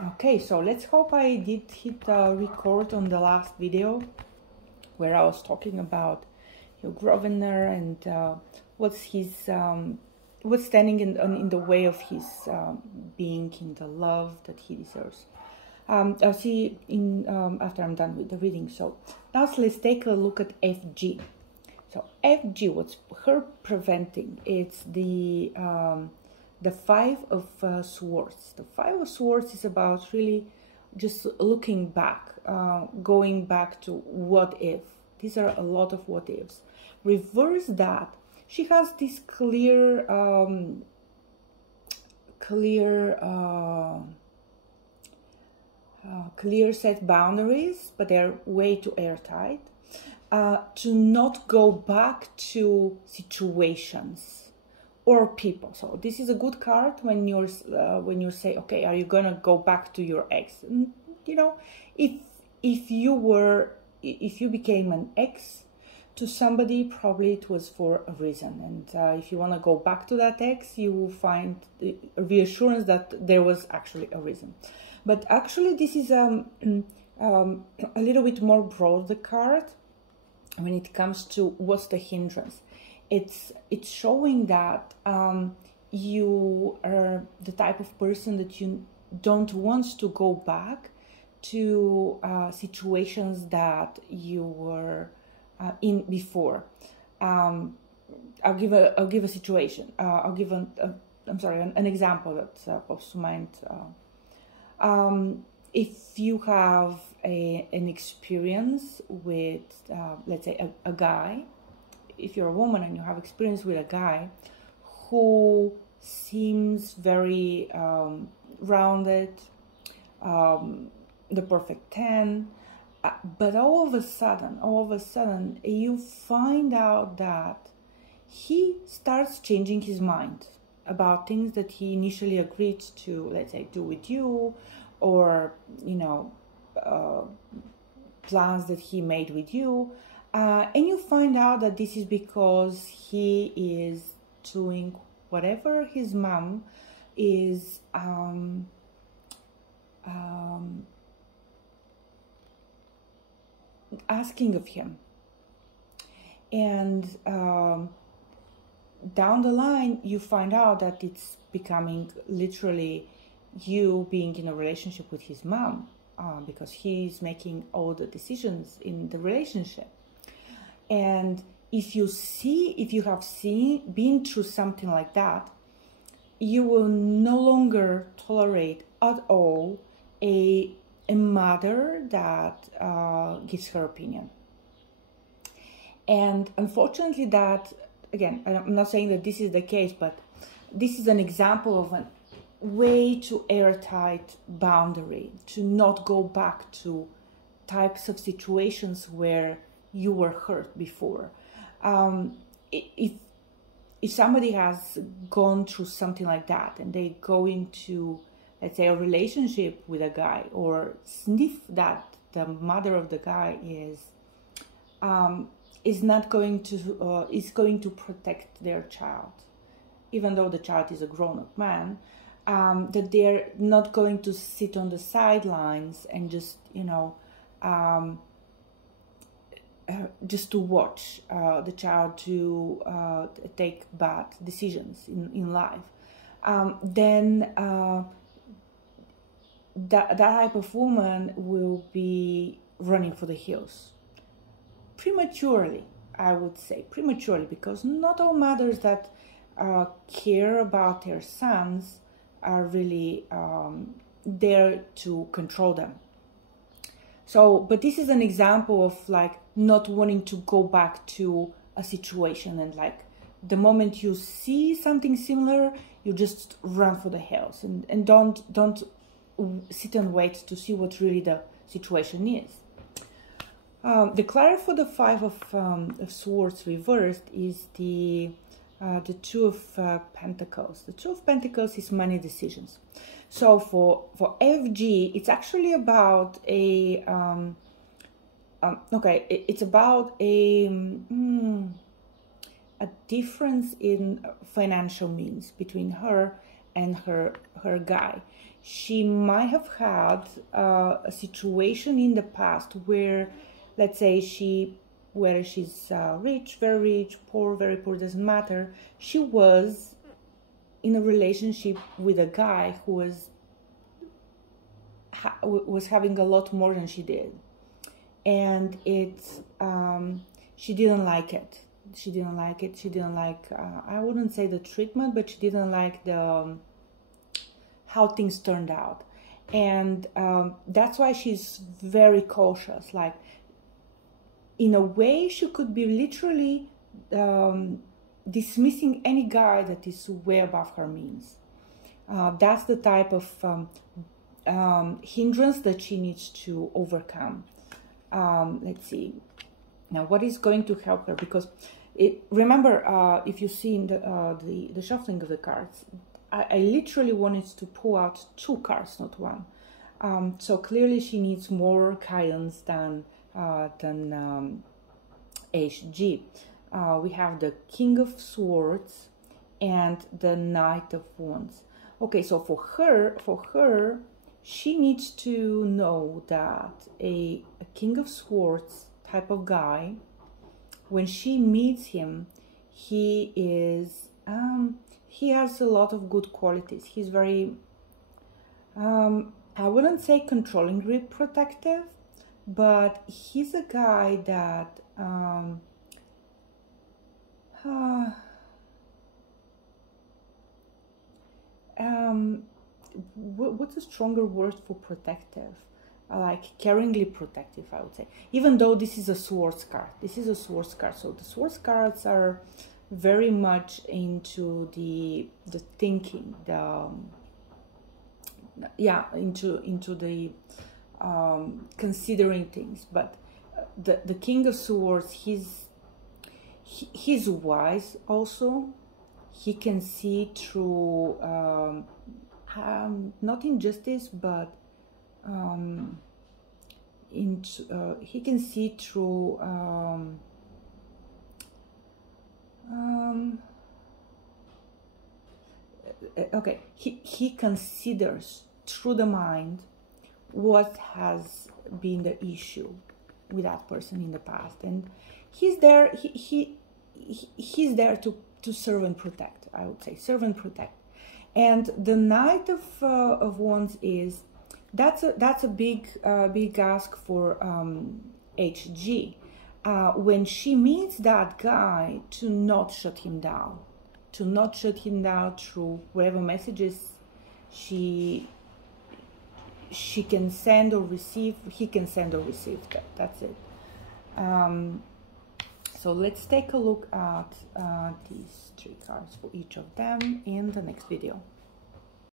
Okay, so let's hope I did hit record on the last video where I was talking about Hugh Grosvenor and what's standing in the way of his being in the love that he deserves. I'll see in after I'm done with the reading. So now let's take a look at FG. So FG, what's her preventing? It's the Five of Swords. The Five of Swords is about really just looking back, going back to what if. These are a lot of what ifs. Reverse that. She has this clear set boundaries, but they're way too airtight. To not go back to situations or people. So this is a good card when you say, okay, are you gonna go back to your ex? You know, if you became an ex to somebody, probably it was for a reason. And if you want to go back to that ex, you will find a reassurance that there was actually a reason. But actually, this is a little bit more broad, the card, when it comes to what's the hindrance. It's showing that you are the type of person that you don't want to go back to situations that you were in before. I'll give a situation. I'll give an example that pops to mind. If you have an experience with, let's say, a guy, if you're a woman and you have experience with a guy who seems very rounded, the perfect 10, but all of a sudden, you find out that he starts changing his mind about things that he initially agreed to, let's say, do with you, or, you know, plans that he made with you. And you find out that this is because he is doing whatever his mom is asking of him. And down the line, you find out that it's becoming literally you being in a relationship with his mom, because he's making all the decisions in the relationship. And if you have been through something like that, you will no longer tolerate at all a mother that gives her opinion. And unfortunately, that, again, I'm not saying that this is the case, but this is an example of a way too airtight boundary to not go back to types of situations where you were hurt before. If somebody has gone through something like that and they go into, let's say, a relationship with a guy, or sniff that the mother of the guy is going to protect their child, even though the child is a grown-up man, that they're not going to sit on the sidelines and just, you know, just to watch the child to take bad decisions in life. Then that type of woman will be running for the hills. Prematurely, I would say, prematurely, because not all mothers that care about their sons are really there to control them. So, but this is an example of like not wanting to go back to a situation, and like the moment you see something similar, you just run for the hills and don't sit and wait to see what really the situation is. The card for the Five of Swords reversed is the Two of Pentacles. The Two of Pentacles is money decisions. So for FG, it's actually about a it's about a difference in financial means between her and her guy. She might have had a situation in the past where, let's say, whether she's rich, very rich, poor, very poor, doesn't matter. She was in a relationship with a guy who was having a lot more than she did, and she didn't like it. She didn't like it. She didn't like, I wouldn't say the treatment, but she didn't like the how things turned out. And that's why she's very cautious. Like, in a way, she could be literally dismissing any guy that is way above her means. That's the type of hindrance that she needs to overcome. Let's see. Now, what is going to help her? Because remember, if you see in the shuffling of the cards, I literally wanted to pull out 2 cards, not 1. So clearly, she needs more guidance than HG. We have the King of Swords and the Knight of Wands. Okay, so for her, she needs to know that a King of Swords type of guy, when she meets him, he has a lot of good qualities. He's very, I wouldn't say controllingly protective, but he's a guy that what's a stronger word for protective? Like caringly protective, I would say. Even though this is a swords card, so the swords cards are very much into the thinking, into the considering things. But the King of Swords, he's wise also. He can see through not injustice, but he can see through okay, he considers through the mind what has been the issue with that person in the past, and he's there. He's there to serve and protect. I would say serve and protect. And the Knight of Wands that's a big ask for HG. When she meets that guy, to not shut him down, through whatever messages she can send or receive. He can send or receive. That's it. So let's take a look at these 3 cards for each of them in the next video.